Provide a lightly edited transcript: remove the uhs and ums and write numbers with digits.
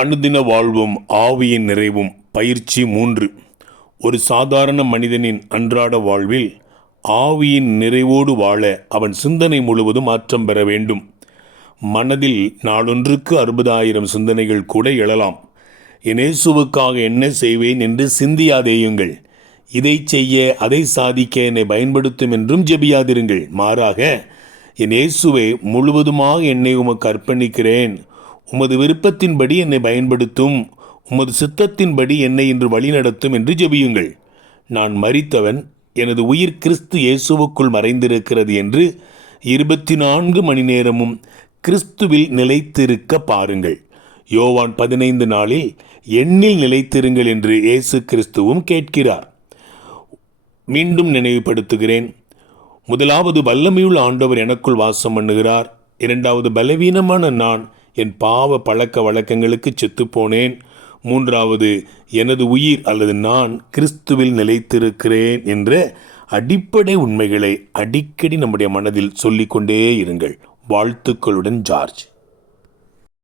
அனுதின வாழ்வும் ஆவியின் நிறைவும். பயிற்சி 3. ஒரு சாதாரண மனிதனின் அன்றாட வாழ்வில் ஆவியின் நிறைவோடு வாழ அவன் சிந்தனை முழுவதும் மாற்றம் பெற வேண்டும். மனதில் நாளொன்றுக்கு 60,000 சிந்தனைகள் கூட எழலாம். என் இயேசுவுக்காக என்ன செய்வேன் என்று சிந்தியாதேயுங்கள். இதை செய்ய அதை சாதிக்க என்னை பயன்படுத்தும் என்றும் ஜெபியாதிருங்கள். மாறாக, என் இயேசுவே, முழுவதுமாக என்னை உமக்கு அர்ப்பணிக்கிறேன், உமது விருப்பத்தின்படி என்னை பயன்படுத்தும், உமது சித்தத்தின்படி என்னை இன்று வழிநடத்தும் என்று ஜெபியுங்கள். நான் மரித்தவன், எனது உயிர் கிறிஸ்து இயேசுவுக்குள் மறைந்திருக்கிறது என்று 24 மணி நேரமும் கிறிஸ்துவில் நிலைத்திருக்க பாருங்கள். யோவான் 15 என்னில் நிலைத்திருங்கள் என்று இயேசு கிறிஸ்துவும் கேட்கிறார். மீண்டும் நினைவுபடுத்துகிறேன். முதலாவது, வல்லமையுள்ள ஆண்டவர் எனக்குள் வாசம் பண்ணுகிறார். இரண்டாவது, பலவீனமான நான் என் பாவ பழக்க வழக்கங்களுக்கு செத்துப்போனேன். மூன்றாவது, எனது உயிர் அல்லது நான் கிறிஸ்துவில் நிலைத்திருக்கிறேன் என்ற அடிப்படை உண்மைகளை அடிக்கடி நம்முடைய மனதில் சொல்லிக்கொண்டே இருங்கள். வாழ்த்துக்களுடன், ஜார்ஜ்.